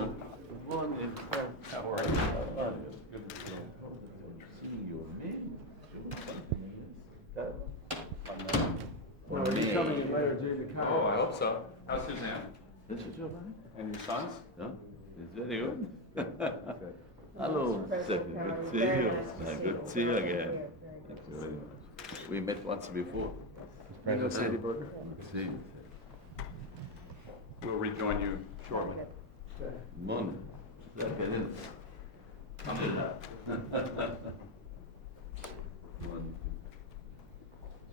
son. Morning. How are you? Good to see you. See your name. No, he's coming in later during the Oh, I conference. hope so. How's Suzanne? This is your man? And your sons? No, it's very good. Hello, Stephanie. Good to see you. Good to see you again. Thank you very much. We met once before. You know Sandy Burger? See. We'll rejoin you shortly. Morning. Morning.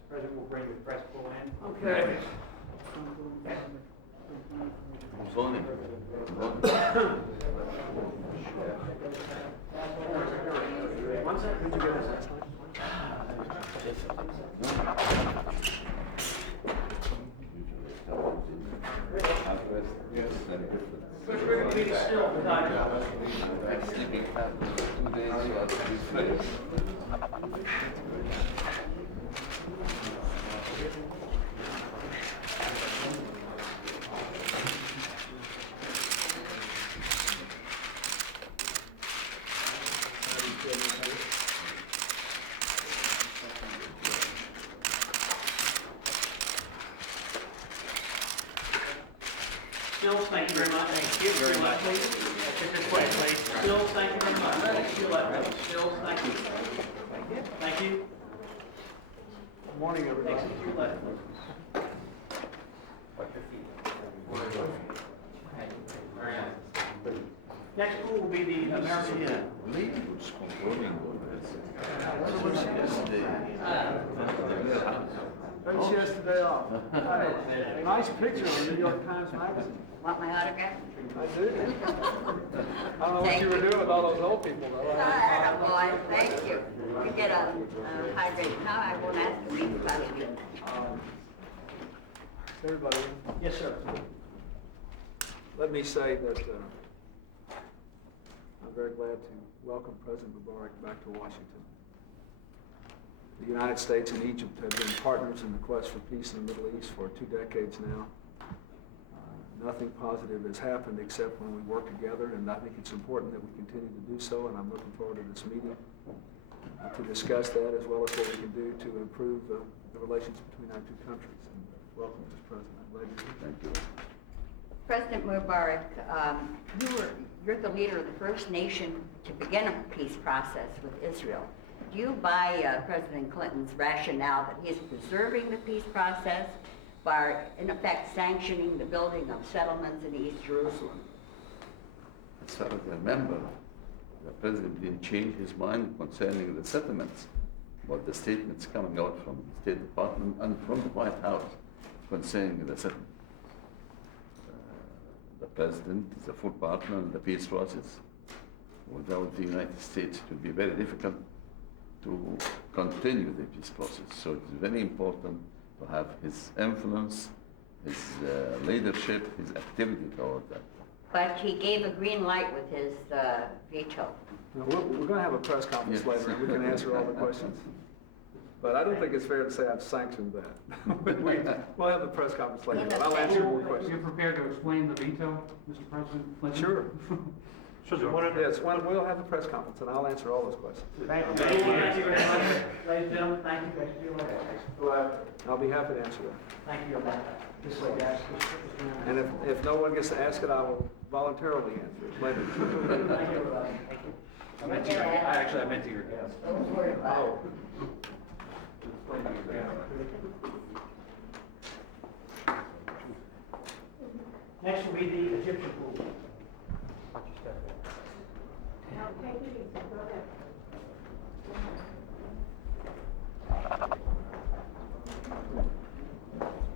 President will bring the press pool in. Okay. Morning. One second, did you get this? Push Rick Meeting still tonight. I'm sleeping after 2 days, so I have to be fresh. Stills, thank you very much. Thank you very much. Take this way, please. Stills, thank you very much. Stills, thank you. Thank you. Good morning, everybody. Exit to your left. Next pool will be the American. Yeah, lady was controlling all this. What was yesterday? She has today off. Nice picture on New York Times Magazine. Want my autograph? I do. I don't know what you were doing with all those old people, though. Oh, boy, thank you. You get a hydrate. Now I won't ask you to touch me. Everybody, Yes, sir. let me say that I'm very glad to welcome President Mubarak back to Washington. The United States and Egypt have been partners in the quest for peace in the Middle East for 2 decades now. Nothing positive has happened except when we work together, and I think it's important that we continue to do so, and I'm looking forward to this meeting to discuss that as well as what we can do to improve the relations between our 2 countries. And welcome, Mr. President. I'm glad you're here. Thank you. President Mubarak, you're the leader of the first nation to begin a peace process with Israel. Do you buy President Clinton's rationale that he is preserving the peace process by, in effect, sanctioning the building of settlements in East Jerusalem? As far as I remember, the president didn't change his mind concerning the settlements, but the statements coming out from the State Department and from the White House concerning the settlement. The president is a full partner in the peace process. Without the United States, it would be very difficult to continue the peace process. So it's very important to have his influence, his leadership, his activity toward that. But he gave a green light with his veto. Now, we're going to have a press conference Yes. later, and we can answer all the questions. But I don't think it's fair to say I've sanctioned that. We'll have the press conference later, and I'll answer more You're questions. prepared to explain the veto, Mr. President Clinton? Sure. Sure. Yes, we'll have the press conference, and I'll answer all those questions. Thank you very much. Ladies and gentlemen, thank you. Thank you. I'll be happy to answer that. Thank you. This way, guys. And if no one gets to ask it, I will voluntarily answer it later. Thank you, everybody. Thank you. I meant to your guest. Don't worry about it. Next will be the Egyptian pool. I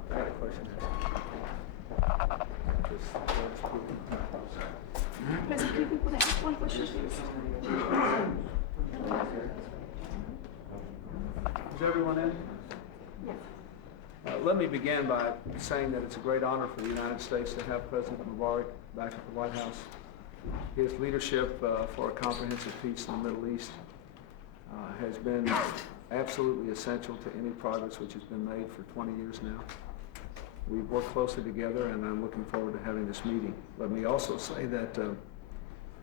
got a question. President, can I ask one question? Is everyone in? Yes. Let me begin by saying that it's a great honor for the United States to have President Mubarak back at the White House. His leadership for a comprehensive peace in the Middle East has been absolutely essential to any progress which has been made for 20 years now. we've worked closely together, and I'm looking forward to having this meeting. Let me also say that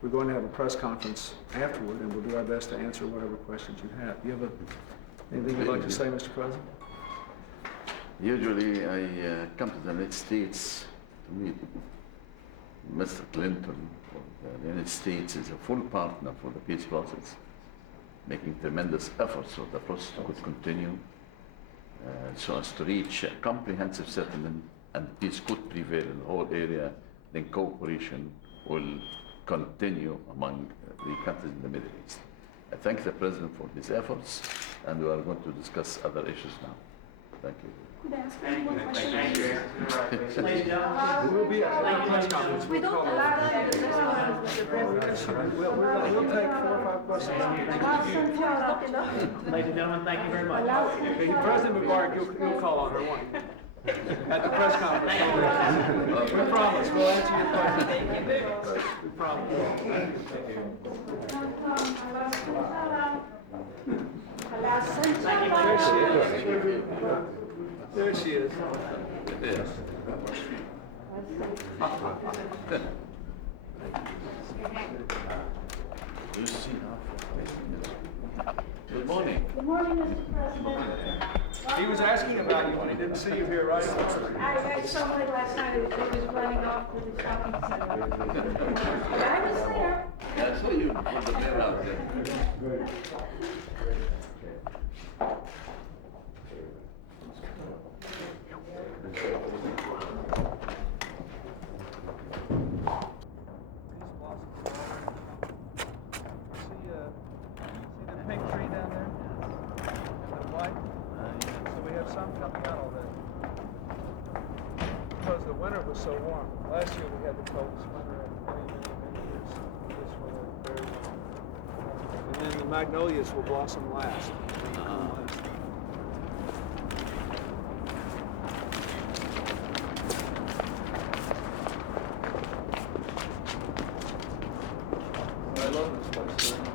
we're going to have a press conference afterward, and we'll do our best to answer whatever questions you have. Do you have anything you'd like to say, Mr. President? Usually I come to the United States to meet Mr. Clinton. The United States is a full partner for the peace process, making tremendous efforts so the process could continue so as to reach a comprehensive settlement and peace could prevail in the whole area. Then cooperation will continue among the countries in the Middle East. I thank the President for his efforts, and we are going to discuss other issues now. Thank you. Could I ask one more question? Thank you. Ladies and gentlemen. We'll be at a press conference. We don't have time to discuss, Mr. President. We'll take 4 or 5 questions. Ladies and gentlemen, thank you very much. Okay, President Mubarak, you'll call on her one. At the press conference. We promise, we'll answer your questions. We promise. There she is. Yes. You see how. Good morning. Good morning, Mr. President. He was asking about you when he didn't see you here, right? I saw him last night, he was running off to the shopping center. But I was there. I saw you on the mail out there. See the pink tree down there? And the white? So we have some coming out already. Because the winter was so warm. Last year we had the coldest winter in many years. This winter very warm. And then the magnolias will blossom last. I love this place.